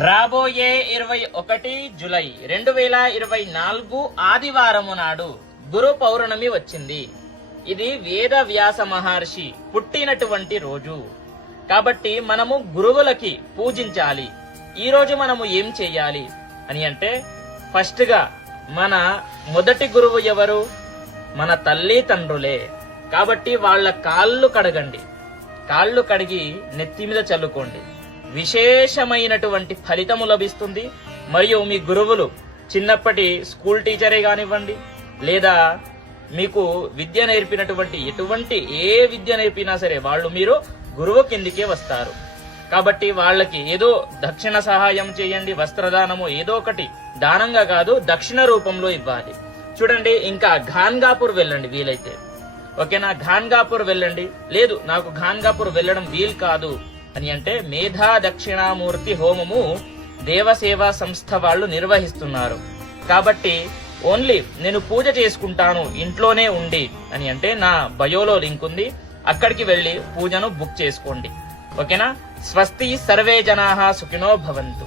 రాబోయే 21 జూలై 2024 ఆదివారము నాడు గురు పౌర్ణమి వచ్చింది. ఇది వేద వ్యాస మహర్షి పుట్టినటువంటి రోజు. కాబట్టి మనము గురువులకి పూజించాలి. ఈ రోజు మనము ఏం చేయాలి అని అంటే, ఫస్ట్ గా మన మొదటి గురువు ఎవరు? మన తల్లిదండ్రులే. కాబట్టి వాళ్ళ కాళ్ళు కడగండి. కాళ్ళు కడిగి నెత్తి మీద చల్లుకోండి. విశేషమైనటువంటి ఫలితము లభిస్తుంది. మరియు మీ గురువులు చిన్నప్పటి స్కూల్ టీచరే కానివ్వండి, లేదా మీకు విద్య నేర్పినటువంటి ఎటువంటి ఏ విద్య నేర్పినా సరే వాళ్ళు మీరు గురువు కిందికే వస్తారు. కాబట్టి వాళ్ళకి ఏదో దక్షిణ సహాయం చేయండి, వస్త్రదానము ఏదో ఒకటి దానంగా కాదు దక్షిణ రూపంలో ఇవ్వాలి. చూడండి, ఇంకా ఘాన్గాపూర్ వెళ్ళండి వీలైతే. ఓకేనా? ఘాన్గాపూర్ వెళ్ళండి. లేదు నాకు ఘాన్గాపూర్ వెళ్ళడం వీలు కాదు అని అంటే, మేధా దక్షిణామూర్తి హోమము దేవసేవా సంస్థ వాళ్ళు నిర్వహిస్తున్నారు. కాబట్టి ఓన్లీ నేను పూజ చేసుకుంటాను ఇంట్లోనే ఉండి అని అంటే, నా బయోలో లింక్ ఉంది, అక్కడికి వెళ్లి పూజను బుక్ చేసుకోండి. ఓకేనా? స్వస్తి, సర్వే జనాః సుఖినో భవంతు.